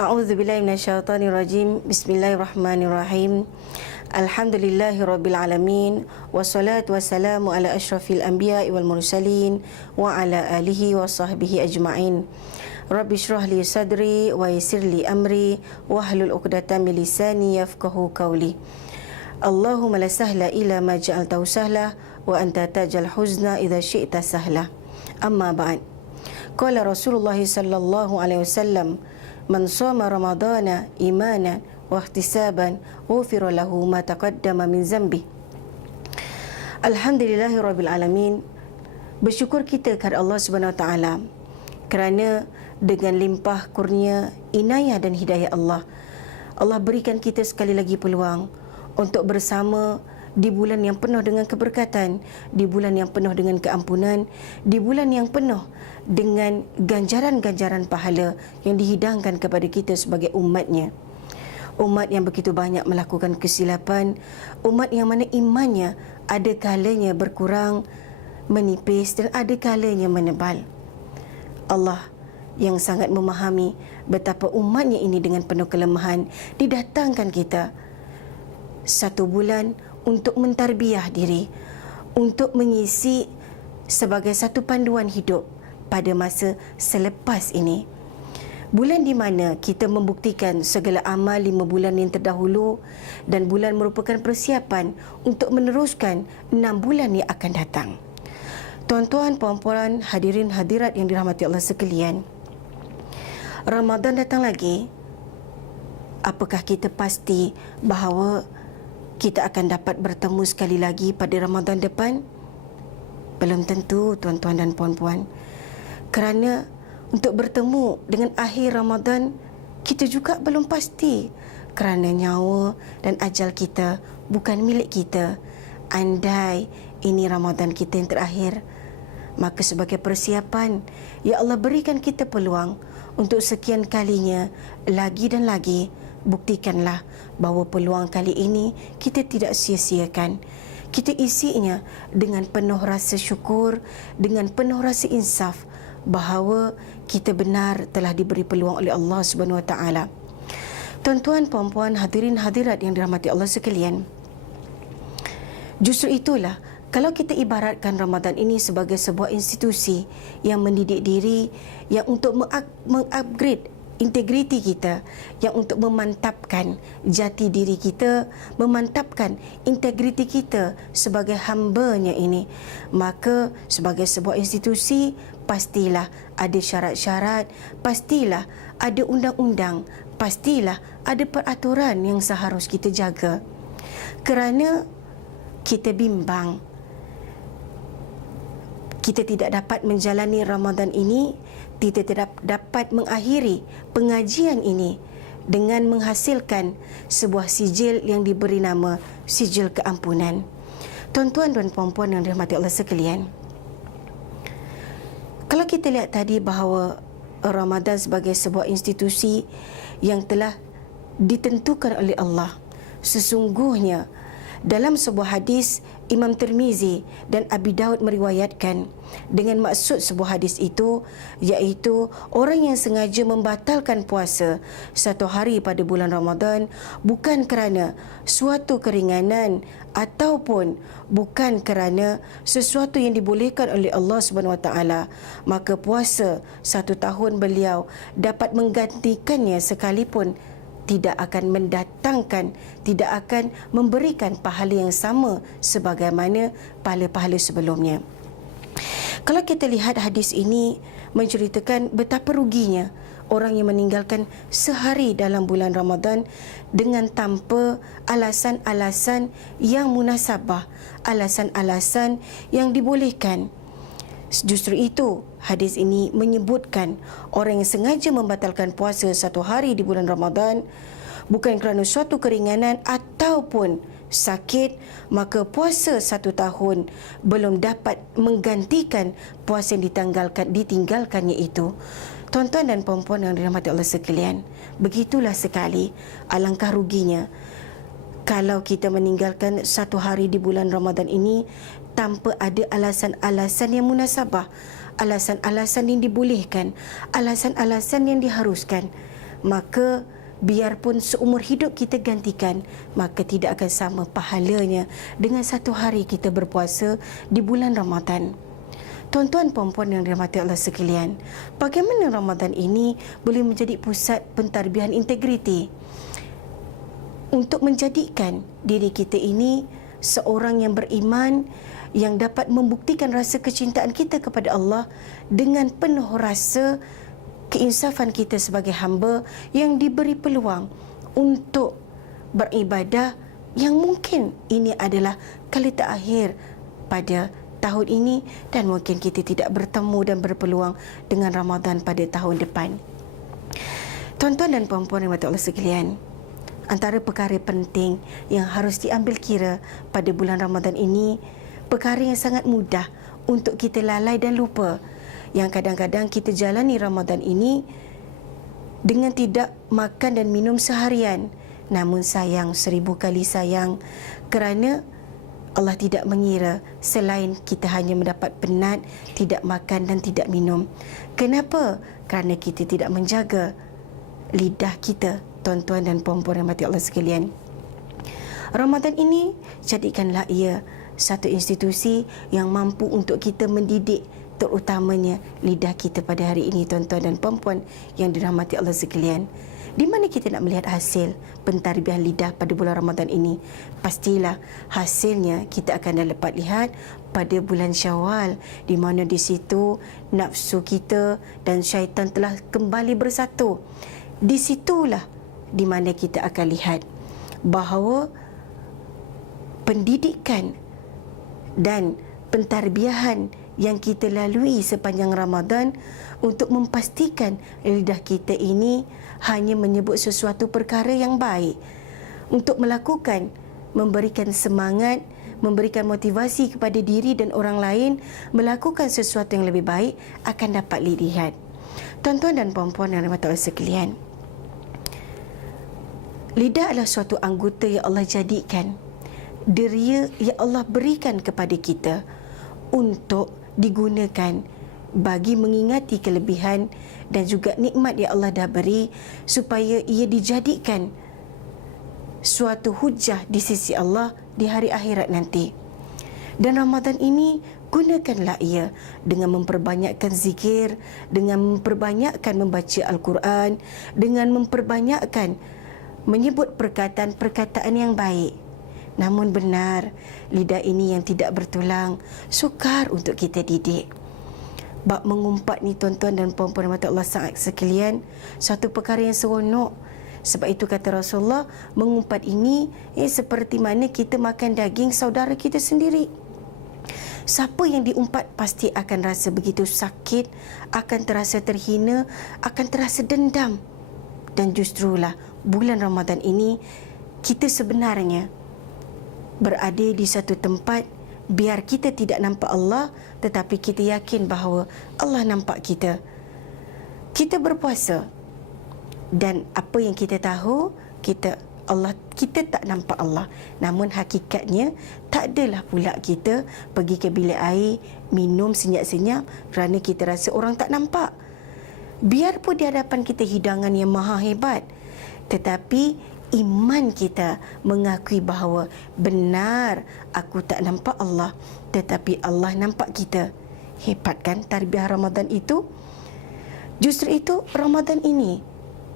A'udzubillahi minasyaitonirrajim. Bismillahirrahmanirrahim. Alhamdulillahirabbil alamin wassalatu wassalamu ala asyrafil anbiya'i wal mursalin wa ala alihi wa sahbihi ajma'in. Rabbi shrah li sadri wa yassir li amri wahlul 'uqdatam min lisani yafqahu qawli. Allahumma la sahla illa ma ja'altahu sahla wa anta taj'al huzna idza syi'ta sahla. Amma ba'd. Qala Rasulullah sallallahu alaihi wasallam, man shoma ramadana imanan wa ihtisaban ghufira lahu ma taqaddama min zambi. Alhamdulillahirabbil alamin. Bersyukur kita kepada Allah Subhanahu wa taala kerana dengan limpah kurnia, inayah dan hidayah Allah, Allah berikan kita sekali lagi peluang untuk bersama di bulan yang penuh dengan keberkatan, di bulan yang penuh dengan keampunan, di bulan yang penuh dengan ganjaran-ganjaran pahala yang dihidangkan kepada kita sebagai umatnya. Umat yang begitu banyak melakukan kesilapan, umat yang mana imannya ada kalanya berkurang, menipis dan ada kalanya menebal. Allah yang sangat memahami betapa umatnya ini dengan penuh kelemahan didatangkan kita satu bulan untuk mentarbiah diri, untuk mengisi sebagai satu panduan hidup pada masa selepas ini. Bulan di mana kita membuktikan segala amal 5 bulan yang terdahulu dan bulan merupakan persiapan untuk meneruskan 6 bulan yang akan datang. Tuan-tuan, puan-puan, hadirin hadirat yang dirahmati Allah sekalian, Ramadan datang lagi. Apakah kita pasti bahawa kita akan dapat bertemu sekali lagi pada Ramadan depan? Belum tentu, tuan-tuan dan puan-puan. Kerana untuk bertemu dengan akhir Ramadan, kita juga belum pasti. Kerana nyawa dan ajal kita bukan milik kita. Andai ini Ramadan kita yang terakhir, maka sebagai persiapan, ya Allah berikan kita peluang untuk sekian kalinya lagi dan lagi. Buktikanlah bahawa peluang kali ini kita tidak sia-siakan. Kita isinya dengan penuh rasa syukur, dengan penuh rasa insaf bahawa kita benar telah diberi peluang oleh Allah Subhanahu wa taala. Tuan-tuan, puan-puan, hadirin hadirat yang dirahmati Allah sekalian, justru itulah kalau kita ibaratkan Ramadan ini sebagai sebuah institusi yang mendidik diri, yang untuk mengupgrade integriti kita, yang untuk memantapkan jati diri kita, memantapkan integriti kita sebagai hamba-Nya ini, maka sebagai sebuah institusi pastilah ada syarat-syarat, pastilah ada undang-undang, pastilah ada peraturan yang seharus kita jaga. Kerana kita bimbang kita tidak dapat menjalani Ramadan ini, kita tidak dapat mengakhiri pengajian ini dengan menghasilkan sebuah sijil yang diberi nama sijil keampunan. Tuan-tuan dan puan-puan yang dirahmati Allah sekalian, kalau kita lihat tadi bahawa Ramadan sebagai sebuah institusi yang telah ditentukan oleh Allah, sesungguhnya dalam sebuah hadis Imam Tirmizi dan Abi Daud meriwayatkan dengan maksud sebuah hadis itu, iaitu orang yang sengaja membatalkan puasa satu hari pada bulan Ramadan bukan kerana suatu keringanan ataupun bukan kerana sesuatu yang dibolehkan oleh Allah Subhanahu wa taala, maka puasa satu tahun beliau dapat menggantikannya sekalipun tidak akan mendatangkan, tidak akan memberikan pahala yang sama sebagaimana pahala-pahala sebelumnya. Kalau kita lihat hadis ini menceritakan betapa ruginya orang yang meninggalkan sehari dalam bulan Ramadan dengan tanpa alasan-alasan yang munasabah, alasan-alasan yang dibolehkan. Justru itu hadis ini menyebutkan orang yang sengaja membatalkan puasa satu hari di bulan Ramadan bukan kerana suatu keringanan ataupun sakit, maka puasa satu tahun belum dapat menggantikan puasa yang ditinggalkannya itu. Tuan-tuan dan puan-puan yang dirahmati Allah sekalian, begitulah sekali alangkah ruginya kalau kita meninggalkan satu hari di bulan Ramadan ini tanpa ada alasan-alasan yang munasabah, alasan-alasan yang dibolehkan, alasan-alasan yang diharuskan. maka biarpun seumur hidup kita gantikan, maka tidak akan sama pahalanya dengan satu hari kita berpuasa di bulan Ramadan. Tuan-tuan puan-puan yang dirahmati Allah sekalian, bagaimana Ramadan ini boleh menjadi pusat pentadbiran integriti untuk menjadikan diri kita ini seorang yang beriman, yang dapat membuktikan rasa kecintaan kita kepada Allah dengan penuh rasa keinsafan kita sebagai hamba yang diberi peluang untuk beribadah, yang mungkin ini adalah kali terakhir pada tahun ini dan mungkin kita tidak bertemu dan berpeluang dengan Ramadan pada tahun depan. Tuan-tuan dan puan-puan yang dirahmati Allah sekalian, antara perkara penting yang harus diambil kira pada bulan Ramadan ini, perkara yang sangat mudah untuk kita lalai dan lupa, yang kadang-kadang kita jalani Ramadan ini dengan tidak makan dan minum seharian. Namun sayang, 1000 kali sayang, kerana Allah tidak mengira selain kita hanya mendapat penat, tidak makan dan tidak minum. Kenapa? Kerana kita tidak menjaga lidah kita, tuan-tuan dan puan-puan yang dirahmati Allah sekalian. Ramadan ini, jadikanlah ia satu institusi yang mampu untuk kita mendidik terutamanya lidah kita pada hari ini, tuan-tuan dan puan-puan yang dirahmati Allah sekalian. Di mana kita nak melihat hasil pentadbiran lidah pada bulan Ramadan ini? Pastilah hasilnya kita akan dapat lihat pada bulan Syawal, di mana di situ nafsu kita dan syaitan telah kembali bersatu. Di situlah di mana kita akan lihat bahawa pendidikan dan pentadbiran yang kita lalui sepanjang Ramadan untuk memastikan lidah kita ini hanya menyebut sesuatu perkara yang baik, untuk melakukan, memberikan semangat, memberikan motivasi kepada diri dan orang lain melakukan sesuatu yang lebih baik, akan dapat dilihat. Tuan-tuan dan puan-puan yang dirahmati Allah sekalian, lidah adalah suatu anggota yang Allah jadikan, deria yang Allah berikan kepada kita untuk digunakan bagi mengingati kelebihan dan juga nikmat yang Allah dah beri, supaya ia dijadikan suatu hujah di sisi Allah di hari akhirat nanti. Dan Ramadan ini, gunakanlah ia dengan memperbanyakkan zikir, dengan memperbanyakkan membaca Al-Quran, dengan memperbanyakkan menyebut perkataan-perkataan yang baik. Namun benar, lidah ini yang tidak bertulang sukar untuk kita didik. Bab mengumpat ni, tuan-tuan dan puan-puan yang dirahmati Allah sekalian, satu perkara yang seronok. Sebab itu kata Rasulullah, mengumpat ini seperti mana kita makan daging saudara kita sendiri. Siapa yang diumpat pasti akan rasa begitu sakit, akan terasa terhina, akan terasa dendam. Dan justrulah bulan Ramadan ini, kita sebenarnya berada di satu tempat, biar kita tidak nampak Allah, tetapi kita yakin bahawa Allah nampak kita. Kita berpuasa dan apa yang kita tahu, kita tak nampak Allah. Namun hakikatnya tak adalah pula kita pergi ke bilik air, minum senyap-senyap kerana kita rasa orang tak nampak. Biarpun di hadapan kita hidangan yang maha hebat, tetapi iman kita mengakui bahawa benar aku tak nampak Allah, tetapi Allah nampak kita. Hebat kan tarbiyah Ramadan itu? Justru itu Ramadan ini,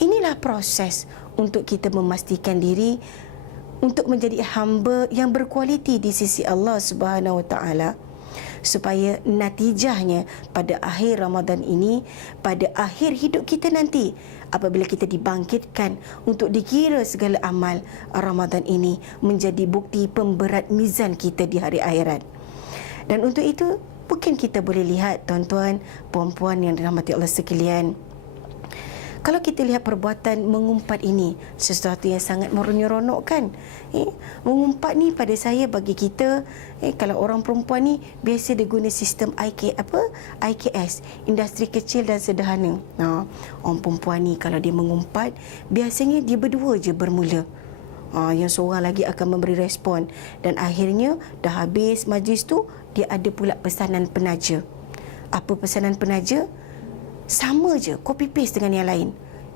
inilah proses untuk kita memastikan diri untuk menjadi hamba yang berkualiti di sisi Allah Subhanahu Wa Taala, supaya natijahnya pada akhir Ramadan ini, pada akhir hidup kita nanti, apabila kita dibangkitkan untuk dikira segala amal Ramadan ini, menjadi bukti pemberat mizan kita di hari akhirat. Dan untuk itu mungkin kita boleh lihat, tuan-tuan, puan-puan yang dirahmati Allah sekalian, kalau kita lihat perbuatan mengumpat ini, sesuatu yang sangat menyeronokkan. Mengumpat ni pada saya, bagi kita, kalau orang perempuan ni biasa dia guna sistem IKS, industri kecil dan sederhana. Orang perempuan ni kalau dia mengumpat, biasanya dia berdua je bermula. Yang seorang lagi akan memberi respon, dan akhirnya dah habis majlis tu, dia ada pula pesanan penaja. Apa pesanan penaja? Sama je, copy paste dengan yang lain.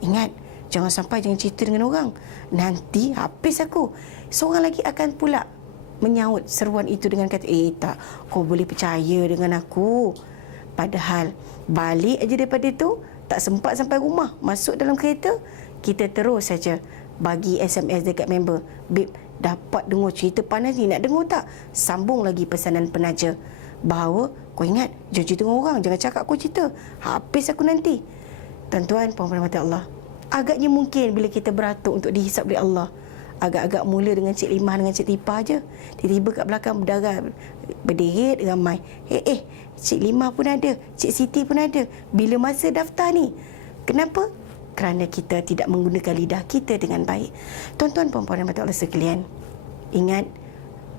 Ingat, jangan cerita dengan orang. Nanti habis aku. Seorang lagi akan pula menyaut seruan itu dengan kata, tak, kau boleh percaya dengan aku. Padahal balik aja daripada itu, tak sempat sampai rumah, masuk dalam kereta, kita terus saja bagi SMS dekat member, babe, dapat dengar cerita panas ni, nak dengar tak? Sambung lagi pesanan penaja bahawa, kau ingat, jangan cerita dengan orang, jangan cakap aku cerita, habis aku nanti. Tuan-tuan, puan-puan mata Allah, agaknya mungkin bila kita beratuk untuk dihisap oleh Allah, agak-agak mula dengan Cik Limah dengan Cik Tipa je, tiba-tiba kat belakang berdarah berderet ramai. Cik Limah pun ada, Cik Siti pun ada. Bila masa daftar ni? Kenapa? Kerana kita tidak menggunakan lidah kita dengan baik. Tuan-tuan, puan-puan dan mata Allah sekalian, ingat,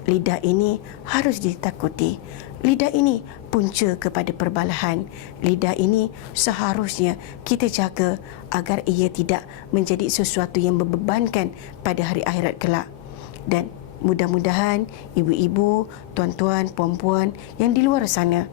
lidah ini harus ditakuti. Lidah ini punca kepada perbalahan. Lidah ini seharusnya kita jaga agar ia tidak menjadi sesuatu yang membebankan pada hari akhirat kelak. Dan mudah-mudahan ibu-ibu, tuan-tuan, puan-puan yang di luar sana,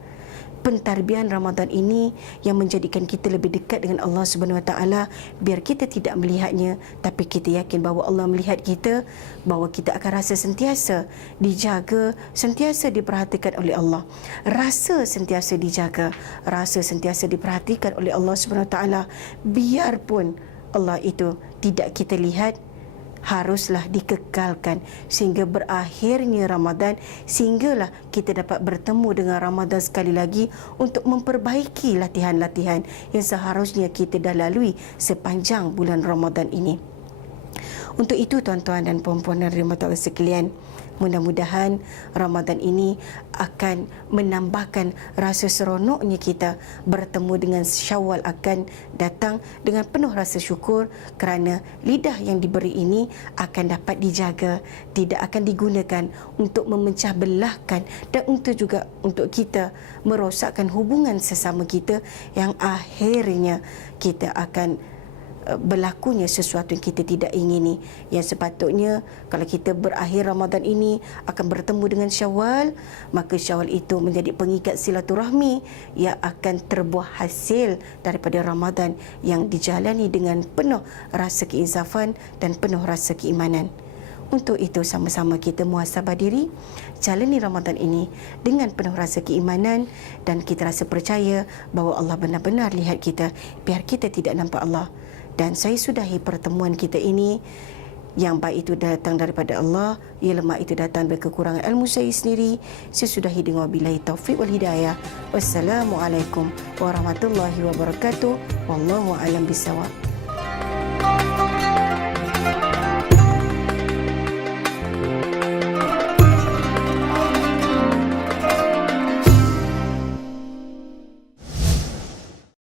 pentarbian Ramadan ini yang menjadikan kita lebih dekat dengan Allah Subhanahu Wa Taala, biar kita tidak melihatnya tapi kita yakin bahawa Allah melihat kita, bahawa kita akan rasa sentiasa dijaga, sentiasa diperhatikan oleh Allah. Rasa sentiasa dijaga, rasa sentiasa diperhatikan oleh Allah Subhanahu Wa Taala, biarpun Allah itu tidak kita lihat, haruslah dikekalkan sehingga berakhirnya Ramadan, sehinggalah kita dapat bertemu dengan Ramadan sekali lagi untuk memperbaiki latihan-latihan yang seharusnya kita dah lalui sepanjang bulan Ramadan ini. Untuk itu, tuan-tuan dan puan-puan dan rahmat Allah sekalian, mudah-mudahan Ramadan ini akan menambahkan rasa seronoknya kita bertemu dengan Syawal akan datang dengan penuh rasa syukur kerana lidah yang diberi ini akan dapat dijaga, tidak akan digunakan untuk memecah belahkan dan untuk juga untuk kita merosakkan hubungan sesama kita yang akhirnya kita akan berlakunya sesuatu yang kita tidak ingini. Yang sepatutnya kalau kita berakhir Ramadan ini akan bertemu dengan Syawal, maka Syawal itu menjadi pengikat silaturahmi yang akan terbuah hasil daripada Ramadan yang dijalani dengan penuh rasa keinsafan dan penuh rasa keimanan. Untuk itu, sama-sama kita muhasabah diri, jalani Ramadan ini dengan penuh rasa keimanan dan kita rasa percaya bahawa Allah benar-benar lihat kita, biar kita tidak nampak Allah. Dan saya sudahi pertemuan kita ini. Yang baik itu datang daripada Allah, yang lemah itu datang dari kekurangan ilmu saya sendiri. Saya sudahi dengan wabillahi taufiq wal hidayah. Wassalamualaikum warahmatullahi wabarakatuh. Wallahu a'lam bishawab.